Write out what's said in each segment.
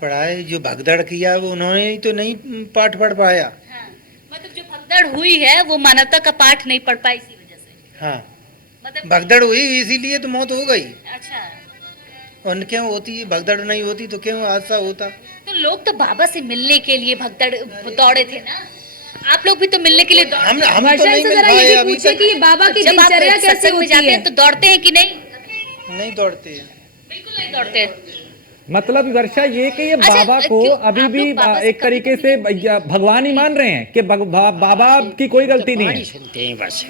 पढ़ाए, जो भगदड़ किया वो उन्होंने ही तो नहीं पाठ पढ़ पाया। हाँ, मतलब जो भगदड़ हुई है वो मानवता का पाठ नहीं पढ़ पाई इसी वजह से। हाँ, मतलब भगदड़ हुई इसीलिए तो मौत हो गई। अच्छा, और क्यों होती है, भगदड़ नहीं होती तो क्यों हादसा होता। तो लोग तो बाबा से मिलने के लिए भगदड़ दौड़े थे ना, आप लोग भी तो मिलने के लिए हम तो वर्षा नहीं से मिल जरा ये पाए भी अभी पूछे तक। कि ये बाबा की जब आप दिनचर्या कैसे सत्संग में होती जाते है? हैं तो दौड़ते हैं कि नहीं? नहीं दौड़ते हैं। बिल्कुल नहीं दौड़ते हैं। मतलब वर्षा ये कि ये अच्छा, बाबा को क्यों अभी आप भी लोग बाबा से एक कभी तरीके तो से मिले? भगवान ही मान रहे हैं कि बाबा की कोई गलती नहीं बाणी है। सुनते हैं बस,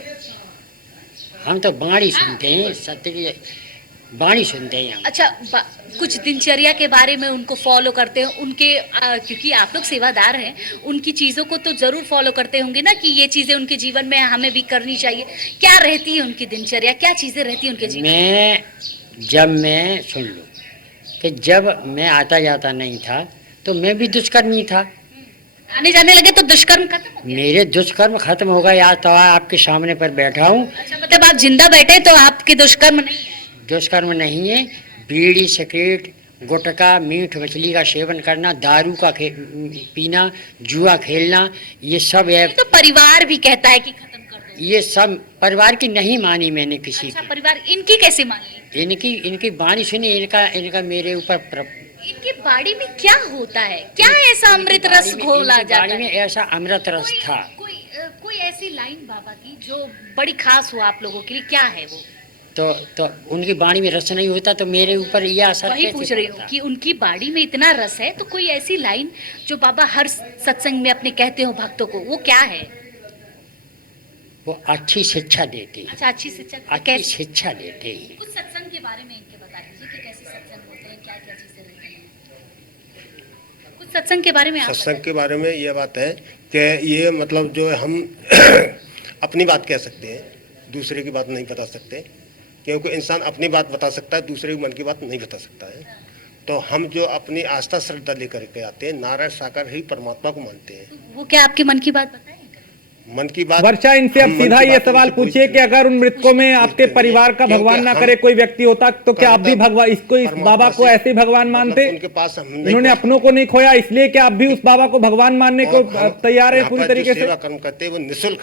हम तो बाणी सुनते हैं, सत्य की बाणी सुनते हैं हम। अच्छा, कुछ दिनचर्या के बारे में उनको फॉलो करते हैं उनके क्योंकि आप लोग सेवादार हैं, उनकी चीज़ों को तो जरूर फॉलो करते होंगे ना कि ये चीज़ें उनके जीवन में हमें भी करनी चाहिए। क्या रहती है उनकी दिनचर्या, क्या चीज़ें रहती हैं उनके जीवन मैं सुन लो कि जब मैं आता जाता नहीं था तो मैं भी दुष्कर्मी था। आने जाने लगे तो दुष्कर्म खत्म हो गया? मेरे दुष्कर्म खत्म हो गए, आज तो आपके सामने पर बैठा हूँ। अच्छा, मतलब आप जिंदा बैठे तो आपके दुष्कर्म नहीं है? दुष्कर्म नहीं है, बीड़ी सिगरेट गुटखा मीट मछली का सेवन करना, दारू का पीना, जुआ खेलना, ये सब है। तो परिवार भी कहता है कि खत्म कर दो। ये सब परिवार की नहीं मानी मैंने किसी अच्छा, की। परिवार इनकी कैसे मान ली? इनकी बाणी सुनी, इनका मेरे ऊपर इनकी बाड़ी में क्या होता है, क्या ऐसा अमृत रस घोला जाता बाणी है? में ऐसा अमृत रस था। कोई ऐसी लाइन बाबा की जो बड़ी खास हो आप लोगों के लिए, क्या है वो? तो उनकी बाणी में रस नहीं होता तो मेरे ऊपर यह असर वही पूछ रही हूँ कि उनकी बाड़ी में इतना रस है तो कोई ऐसी लाइन जो बाबा हर सत्संग में अपने कहते हो भक्तों को, वो क्या है? वो अच्छी शिक्षा देते हैं। अच्छा, अच्छी शिक्षा अच्छी कैसे? शिक्षा देते हैं। कुछ सत्संग के बारे में इनके बता दीजिए कि कैसे सत्संग होते हैं, क्या क्या चीजें रहती हैं। कुछ सत्संग के बारे में आप सत्संग के बारे में ये बात है कि ये मतलब जो हम अपनी बात कह सकते हैं, दूसरे की बात नहीं बता सकते, क्योंकि इंसान अपनी बात बता सकता है, दूसरे के मन की बात नहीं बता सकता है। तो हम जो अपनी आस्था श्रद्धा लेकर के आते हैं, नारायण साकार ही परमात्मा को मानते हैं। वो क्या आपके मन की बात बताएं? मन की बात वर्षा, इनसे अब सीधा ये सवाल पूछिए कि अगर उन मृतकों में आपके परिवार का भगवान ना करे कोई व्यक्ति होता तो क्या आप भी भगवान इस बाबा को ऐसे भगवान मानते? उनके पास हम इन्होंने अपनों को नहीं खोया, इसलिए कि आप भी उस बाबा को भगवान मानने को तैयार है पूरी तरीके से? सेवा कर्म करते हैं वो निःशुल्क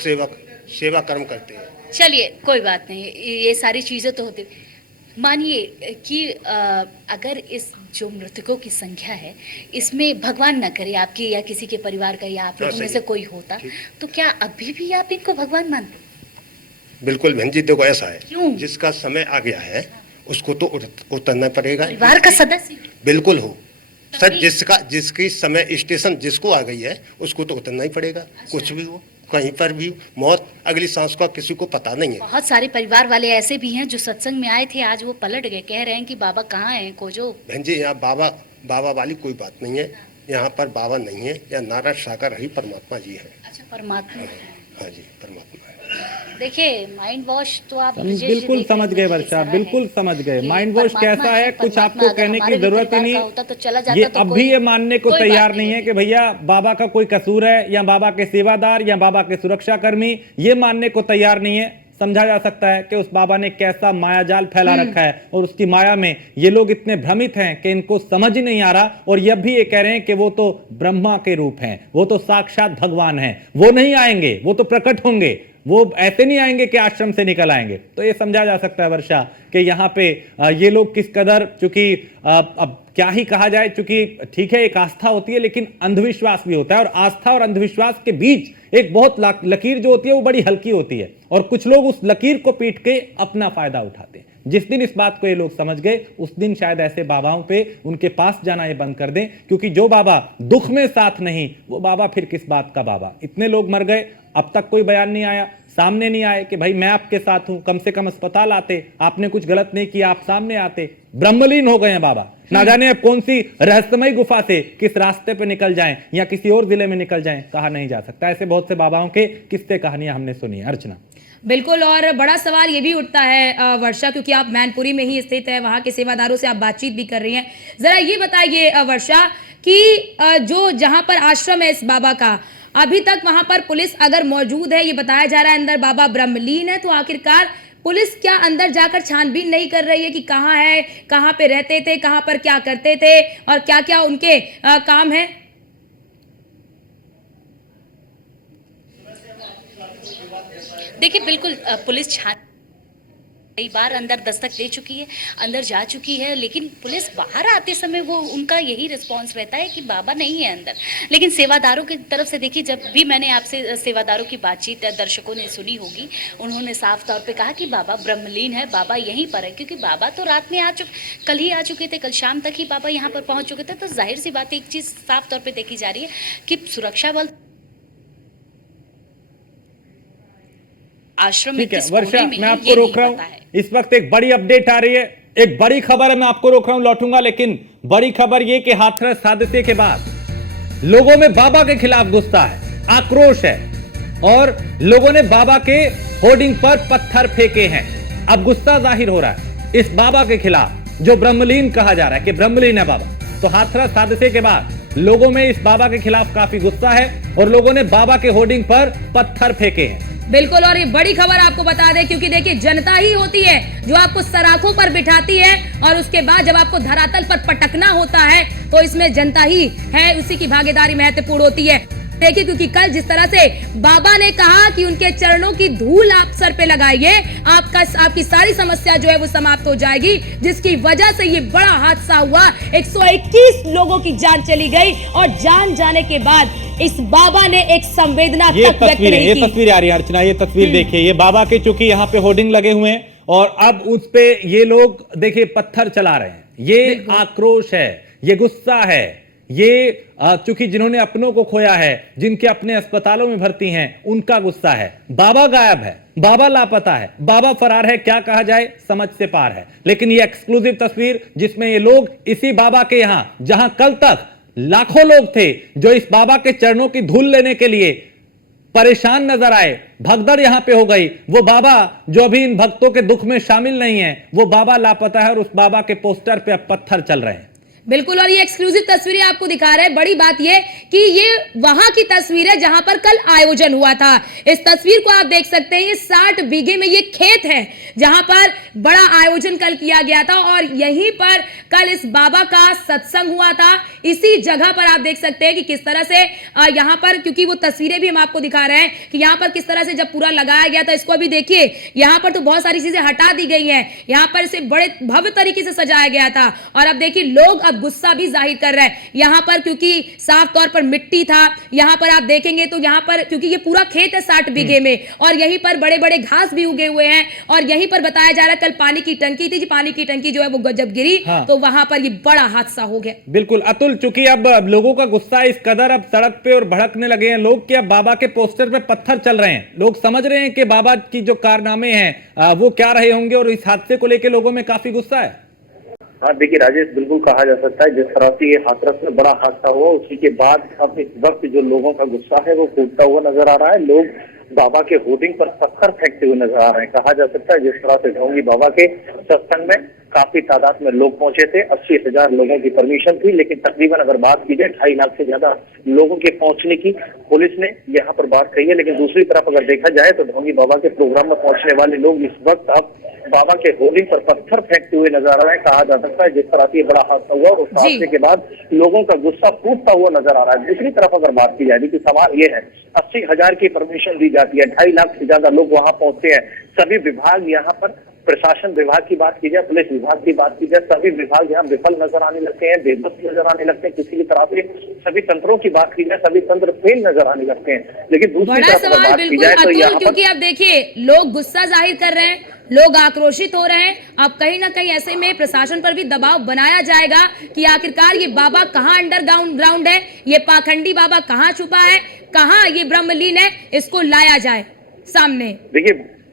सेवा कर्म करते हैं। चलिए, कोई बात नहीं, ये सारी चीजें तो होती। मानिए कि अगर इस जो मृतकों की संख्या है इसमें भगवान न करे आपके या किसी के परिवार का या आप लोगों में से कोई होता, तो क्या अभी भी आप इनको भगवान मानते? बिल्कुल बहन जी, देखो ऐसा है, क्यों? जिसका समय आ गया है उसको तो उतरना पड़ेगा। परिवार का सदस्य बिल्कुल हो सर, जिसकी समय स्टेशन जिसको आ गई है उसको तो उतरना ही पड़ेगा। कुछ भी हो, कहीं पर भी मौत अगली सांस का किसी को पता नहीं है। बहुत सारे परिवार वाले ऐसे भी हैं जो सत्संग में आए थे, आज वो पलट गए, कह रहे हैं कि बाबा कहाँ हैं, खोजो। बहन जी, यहाँ बाबा वाली कोई बात नहीं है, यहाँ पर बाबा नहीं है, या नारायण सागर ही परमात्मा जी है। अच्छा, परमात्मा। हाँ जी, परमात्मा है। देखिए, माइंड वॉश तो आप बिल्कुल समझ गए वर्षा, बिल्कुल समझ गए। माइंड वॉश कैसा है, कुछ आपको कहने की जरूरत ही नहीं। ये अब भी ये मानने को तैयार नहीं है कि भैया बाबा का कोई कसूर है या बाबा के सेवादार या बाबा के सुरक्षा कर्मी, ये मानने को तैयार नहीं है। समझा जा सकता है कि उस बाबा ने कैसा मायाजाल फैला रखा है और उसकी माया में ये लोग इतने भ्रमित हैं कि इनको समझ ही नहीं आ रहा। और ये भी ये कह रहे हैं कि वो तो ब्रह्मा के रूप हैं, वो तो साक्षात भगवान हैं, वो नहीं आएंगे, वो तो प्रकट होंगे, वो ऐसे नहीं आएंगे कि आश्रम से निकल आएंगे। तो ये समझा जा सकता है वर्षा कि यहाँ पे ये लोग किस कदर, चूंकि अब क्या ही कहा जाए, चूंकि ठीक है एक आस्था होती है लेकिन अंधविश्वास भी होता है, और आस्था और अंधविश्वास के बीच एक बहुत लकीर जो होती है वो बड़ी हल्की होती है, और कुछ लोग उस लकीर को पीट के अपना फायदा उठाते हैं। जिस दिन इस बात को ये लोग समझ गए उस दिन शायद ऐसे बाबाओं पे उनके पास जाना ये बंद कर दें, क्योंकि जो बाबा दुख में साथ नहीं, वो बाबा फिर किस बात का बाबा। इतने लोग मर गए, अब तक कोई बयान नहीं आया, सामने नहीं आए कि भाई मैं आपके साथ हूं, कम से कम अस्पताल आते, आपने कुछ गलत नहीं किया, आप सामने आते। ब्रह्मलीन हो गए हैं बाबा, ना जाने अब कौन सी रहस्यमय गुफा से किस रास्ते पे निकल जाएं या किसी और जिले में निकल जाएं, कहा नहीं जा सकता। ऐसे बहुत से बाबाओं के किस्से कहानियां हमने सुनी है। अर्चना, बिल्कुल, और बड़ा सवाल ये भी उठता है वर्षा, क्योंकि आप मैनपुरी में ही स्थित है, वहां के सेवादारों से आप बातचीत भी कर रही हैं। जरा ये बताइए वर्षा कि जो जहां पर आश्रम है इस बाबा का, अभी तक वहां पर पुलिस अगर मौजूद है, ये बताया जा रहा है अंदर बाबा ब्रह्मलीन है, तो आखिरकार पुलिस क्या अंदर जाकर छानबीन नहीं कर रही है कि कहाँ है, कहाँ पे रहते थे, कहाँ पर क्या करते थे और क्या क्या उनके काम है? देखिए बिल्कुल पुलिस कई बार अंदर दस्तक दे चुकी है, अंदर जा चुकी है, लेकिन पुलिस बाहर आते समय वो उनका यही रिस्पांस रहता है कि बाबा नहीं है अंदर। लेकिन सेवादारों की तरफ से देखिए, जब भी मैंने आपसे सेवादारों की बातचीत दर्शकों ने सुनी होगी, उन्होंने साफ तौर पे कहा कि बाबा ब्रह्मलीन है, बाबा यहीं पर है, क्योंकि बाबा तो रात में कल ही आ चुके थे, कल शाम तक ही बाबा यहाँ पर पहुँच चुके थे। तो जाहिर सी बात है, एक चीज़ साफ तौर पर देखी जा रही है कि सुरक्षा बल आश्रम में ठीक है किस वर्षा, कोने में मैं है, आपको ये रोक नहीं रहा पता है। हूं। इस वक्त एक बड़ी अपडेट आ रही है, एक बड़ी खबर है, मैं आपको रोक रहा हूं, लौटूंगा। लेकिन बड़ी खबर ये कि हाथरस हादसे के बाद लोगों में बाबा के खिलाफ गुस्सा है, आक्रोश है और लोगों ने बाबा के होर्डिंग पर पत्थर फेंके हैं। अब गुस्सा जाहिर हो रहा है इस बाबा के खिलाफ जो ब्रह्मलीन कहा जा रहा है कि ब्रह्मलीन है बाबा। तो हाथरस हादसे के बाद लोगों में इस बाबा के खिलाफ काफी गुस्सा है और लोगों ने बाबा के होर्डिंग पर पत्थर फेंके हैं। बिल्कुल, और ये बड़ी खबर आपको बता दें, क्योंकि देखिए जनता ही होती है जो आपको सराखों पर बिठाती है और उसके बाद जब आपको धरातल पर पटकना होता है तो इसमें जनता ही है, उसी की भागीदारी महत्वपूर्ण होती है। देखिए, क्योंकि कल जिस तरह से बाबा ने कहा कि उनके चरणों की धूल आप सर पे लगाइए, आपकी सारी समस्या जो है वो समाप्त हो जाएगी, जिसकी वजह से ये बड़ा हादसा हुआ। 121 लोगों की जान चली गई और जान जाने के बाद इस बाबा ने एक संवेदना तक व्यक्त नहीं की। ये तस्वीर आ रही है अर्चना, ये तस्वीर देखिए, ये बाबा के चूंकि यहाँ पे होर्डिंग लगे हुए हैं और अब उस पे ये लोग देखिए पत्थर चला रहे हैं। ये आक्रोश है, ये गुस्सा है, ये चूंकि जिन्होंने अपनों को खोया है, जिनके अपने अस्पतालों में भर्ती हैं, उनका गुस्सा है। बाबा गायब है, बाबा लापता है, बाबा फरार है, क्या कहा जाए, समझ से पार है। लेकिन ये एक्सक्लूसिव तस्वीर जिसमें ये लोग इसी बाबा के यहां, जहां कल तक लाखों लोग थे जो इस बाबा के चरणों की धूल लेने के लिए परेशान नजर आए, भगदड़ यहां पे हो गई। वो बाबा जो अभी इन भक्तों के दुख में शामिल नहीं है, वो बाबा लापता है और उस बाबा के पोस्टर पे अब पत्थर चल रहे हैं। बिल्कुल, और ये एक्सक्लूसिव तस्वीरें आपको दिखा रहे हैं। बड़ी बात ये कि ये वहां की तस्वीर है जहां पर कल आयोजन हुआ था। इस तस्वीर को आप देख सकते हैं, ये 60 बीघे में ये खेत है जहां पर बड़ा आयोजन कल किया गया था और यहीं पर कल इस बाबा का सत्संग हुआ था। इसी जगह पर आप देख सकते हैं कि किस तरह से यहां पर, क्योंकि वो तस्वीरें भी हम आपको दिखा रहे हैं कि यहां पर किस तरह से जब पूरा लगाया गया था, इसको अभी देखिए, यहां पर तो बहुत सारी चीजें हटा दी गई हैं, यहां पर इसे बड़े भव्य तरीके से सजाया गया था। और अब देखिए लोग अब गुस्सा भी जाहिर कर रहे हैं यहां पर, क्योंकि साफ तौर पर मिट्टी था। यहां पर आप देखेंगे तो यहां पर, क्योंकि ये पूरा खेत है 60 बीघे में और यहीं पर बड़े बड़े घास भी उगे हुए हैं और यहीं पर बताया जा रहा है कल पानी की टंकी थी, पानी की टंकी जो है वो जब गिरी तो वहां पर ये बड़ा हादसा हो गया। बिल्कुल अतुल, चूंकि अब लोगों का गुस्सा इस कदर अब सड़क पे और भड़कने लगे हैं लोग कि अब बाबा के पोस्टर पे पत्थर चल रहे हैं। लोग समझ रहे हैं कि बाबा की जो कारनामे हैं वो क्या रहे होंगे और इस हादसे को लेकर लोगों में काफी गुस्सा है। हाँ देखिए राजेश, बिल्कुल कहा जा सकता है जिस तरह से ये हाथरस में बड़ा हादसा हुआ, उसी के बाद अब इस वक्त जो लोगों का गुस्सा है वो फूटता हुआ नजर आ रहा है। लोग बाबा के होर्डिंग पर पत्थर फेंकते हुए नजर आ रहे हैं। कहा जा सकता है जिस तरह से ढोंगी बाबा के सत्संग में काफी तादाद में लोग पहुंचे थे, 80,000 लोगों की परमिशन थी, लेकिन तकरीबन अगर बात की जाए 2.5 लाख से ज्यादा लोगों के पहुंचने की पुलिस ने यहाँ पर बात कही है। लेकिन दूसरी तरफ अगर देखा जाए तो ढोंगी बाबा के प्रोग्राम में पहुंचने वाले लोग इस वक्त अब बाबा के होर्डिंग पर पत्थर फेंकते हुए नजर आ रहे हैं। कहा जा सकता है जिस तरह से बड़ा हादसा हुआ और उस हादसे के बाद लोगों का गुस्सा फूटता हुआ नजर आ रहा है। दूसरी तरफ अगर बात की जाए तो सवाल ये है, 80,000 की परमिशन दी जाती है, 2.5 लाख से ज्यादा लोग वहां पहुंचते हैं। सभी विभाग यहाँ पर, प्रशासन विभाग की बात की जाए, पुलिस विभाग की बात की जाए, सभी विभाग यहाँ विफल नजर आने लगते हैं, बेबस नजर आने लगते हैं। किसी भी तरह से सभी तंत्रों की बात की जाए, सभी तंत्र फेल नजर आने लगते हैं। लेकिन दूसरी तरफ अगर बात की जाए तो यहाँ, क्योंकि अब देखिए लोग गुस्सा जाहिर कर रहे हैं, लोग आक्रोशित हो रहे हैं। अब कहीं ना कहीं ऐसे में प्रशासन पर भी दबाव बनाया जाएगा कि आखिरकार ये बाबा कहाँ अंडरग्राउंड है, ये पाखंडी बाबा कहाँ छुपा है, कहाँ ये ब्रह्मलीन है, इसको लाया जाए सामने।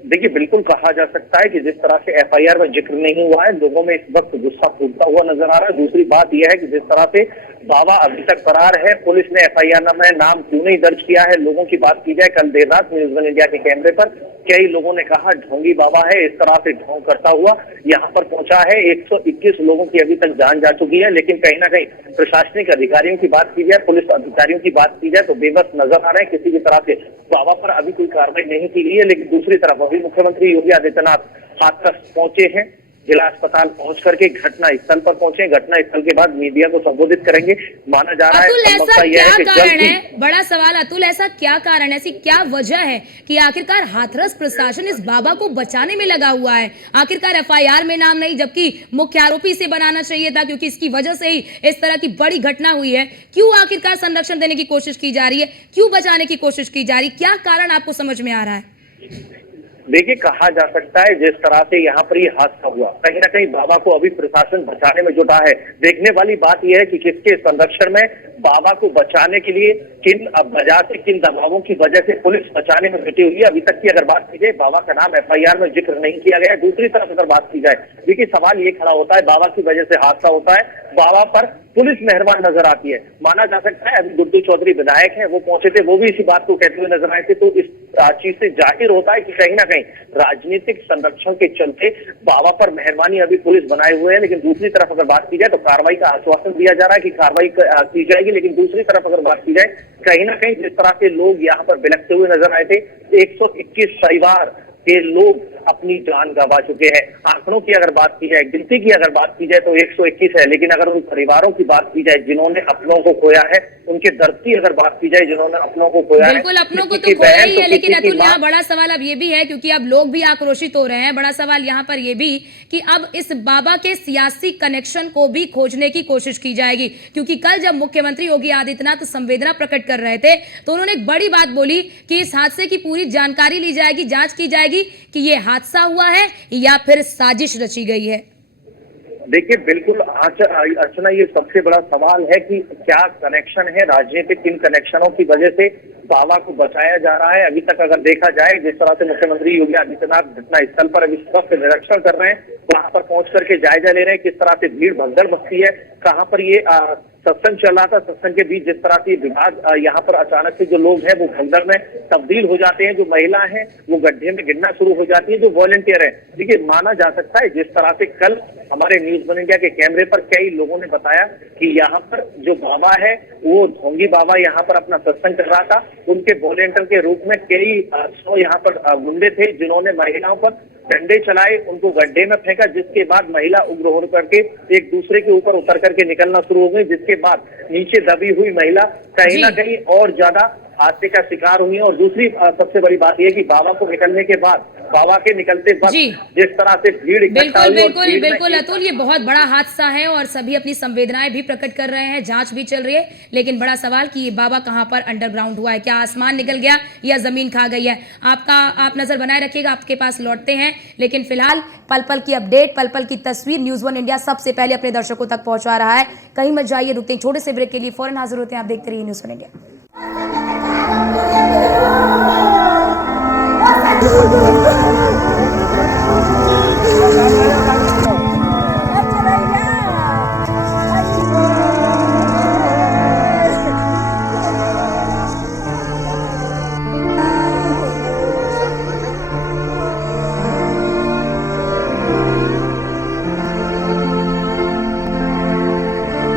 देखिए बिल्कुल कहा जा सकता है कि जिस तरह से एफआईआर में जिक्र नहीं हुआ है, लोगों में इस वक्त गुस्सा फूटता हुआ नजर आ रहा है। दूसरी बात यह है कि जिस तरह से बाबा अभी तक फरार है, पुलिस ने एफआईआर में नाम क्यों नहीं दर्ज किया है। लोगों की बात की जाए, कल देर रात न्यूज़ वन इंडिया के कैमरे पर कई लोगों ने कहा ढोंगी बाबा है, इस तरह से ढोंग करता हुआ यहाँ पर पहुंचा है। 121 लोगों की अभी तक जान जा चुकी है, लेकिन कहीं ना कहीं प्रशासनिक अधिकारियों की बात की जाए, पुलिस अधिकारियों की बात की जाए तो बेबस नजर आ रहे हैं। किसी भी तरह से बाबा पर अभी कोई कार्रवाई नहीं की गई है। लेकिन दूसरी तरफ अभी मुख्यमंत्री योगी आदित्यनाथ हाथरस पहुंचे हैं, जिला अस्पताल पहुंच करके घटना स्थल पर पहुंचे। घटना स्थल के बाद मीडिया को संबोधित करेंगे। माना जा रहा है अतुल, ऐसा संभवतः यह क्या है कि कारण जल्द ही है? बड़ा सवाल अतुल, ऐसा क्या कारण है, ऐसी क्या वजह है कि आखिरकार हाथरस प्रशासन इस बाबा को बचाने में लगा हुआ है? आखिरकार एफआईआर में नाम नहीं, जबकि मुख्य आरोपी इसे बनाना चाहिए था, क्योंकि इसकी वजह से ही इस तरह की बड़ी घटना हुई है। क्यों आखिरकार संरक्षण देने की कोशिश की जा रही है, क्यों बचाने की कोशिश की जा रही है? क्या कारण आपको समझ में आ रहा है? देखिए, कहा जा सकता है जिस तरह से यहाँ पर ये हादसा हुआ, कहीं ना कहीं बाबा को अभी प्रशासन बचाने में जुटा है। देखने वाली बात यह है कि किसके संरक्षण में, बाबा को बचाने के लिए किन वजह से, किन दबावों की वजह से पुलिस बचाने में जुटी हुई है। अभी तक की अगर बात की जाए, बाबा का नाम एफआईआर में जिक्र नहीं किया गया है। दूसरी तरफ अगर बात की जाए, देखिए सवाल ये खड़ा होता है, बाबा की वजह से हादसा होता है, बाबा पर पुलिस मेहरबान नजर आती है। माना जा सकता है अभी गुड्डू चौधरी विधायक हैं, वो पहुंचे थे, वो भी इसी बात को कहते हुए नजर आए थे। तो इस चीज से जाहिर होता है कि कहीं ना कहीं राजनीतिक संरक्षण के चलते बाबा पर मेहरबानी अभी पुलिस बनाए हुए है। लेकिन दूसरी तरफ अगर बात की जाए तो कार्रवाई का आश्वासन दिया जा रहा है कि कार्रवाई की जाएगी। लेकिन दूसरी तरफ अगर बात की जाए, कहीं ना कहीं जिस तरह से लोग यहाँ पर बिलखते हुए नजर आए थे, 121 परिवार के लोग अपनी जान गंवा चुके हैं। आंकड़ों की अगर बात की जाए, गिनती की अगर बात की जाए तो 121 है। लेकिन अगर उन परिवारों की बात की जाए जिन्होंने अपनों को खोया है, उनके दर्द की अगर बात की जाए जिन्होंने अपनों को खोया है, बिल्कुल अपनों को तो खोया ही है। लेकिन अतुल, यहाँ बड़ा सवाल अब ये भी है, क्योंकि अब लोग भी आक्रोशित हो रहे हैं। बड़ा सवाल यहाँ पर ये भी कि अब इस बाबा के सियासी कनेक्शन को भी खोजने की कोशिश की जाएगी, क्योंकि कल जब मुख्यमंत्री योगी आदित्यनाथ संवेदना प्रकट कर रहे थे तो उन्होंने एक बड़ी बात बोली कि इस हादसे की पूरी जानकारी ली जाएगी, जांच की जाएगी कि ये हादसा हुआ है या फिर साजिश रची गई है। देखिए, बिल्कुल अर्चना, ये सबसे बड़ा सवाल है कि क्या कनेक्शन है राजनीतिक, किन कनेक्शनों की वजह से बाबा को बचाया जा रहा है। अभी तक अगर देखा जाए, जिस तरह से मुख्यमंत्री योगी आदित्यनाथ घटना स्थल पर अभी वक्त निरीक्षण कर रहे हैं, वहां पर पहुंच करके जायजा ले रहे हैं किस तरह से भीड़ भगदड़ मचती है, कहां पर ये सत्संग चल रहा था, सत्संग के बीच जिस तरह से विवाद, यहाँ पर अचानक से जो लोग हैं वो भगदड़ में तब्दील हो जाते हैं, जो महिला हैं वो गड्ढे में गिरना शुरू हो जाती है, जो वॉलंटियर है। देखिए, माना जा सकता है जिस तरह से कल हमारे न्यूज वन इंडिया के कैमरे पर कई लोगों ने बताया कि यहाँ पर जो बाबा है वो ढोंगी बाबा यहाँ पर अपना सत्संग कर रहा था। उनके वॉलंटियर के रूप में कई 100 यहाँ पर गुंडे थे जिन्होंने महिलाओं पर डंडे चलाए, उनको गड्ढे में फेंका, जिसके बाद महिला उग्र होकर करके एक दूसरे के ऊपर उतर करके निकलना शुरू हो गई, जिसके बाद नीचे दबी हुई महिला कहीं ना कहीं और ज्यादा हादसे का शिकार हुई है। और दूसरी सबसे बड़ी बात यह कि बाबा को निकलने के बाद, बाबा के निकलते वक्त जिस तरह से भीड़ इकट्ठा हुई, बिल्कुल अतुल, ये बहुत बड़ा हादसा है और सभी अपनी संवेदनाएं भी प्रकट कर रहे हैं, जांच भी चल रही है। लेकिन बड़ा सवाल कि ये बाबा कहां पर अंडरग्राउंड हुआ है, क्या आसमान निकल गया या जमीन खा गई है? आप नजर बनाए रखिएगा, आपके पास लौटते हैं। लेकिन फिलहाल पल पल की अपडेट, पल पल की तस्वीर न्यूज वन इंडिया सबसे पहले अपने दर्शकों तक पहुंचा रहा है। कहीं मत जाइए, रुकते हैं छोटे से ब्रेक के लिए, फौरन हाजिर होते हैं। आप देखते रहिए न्यूज वन इंडिया। Oh,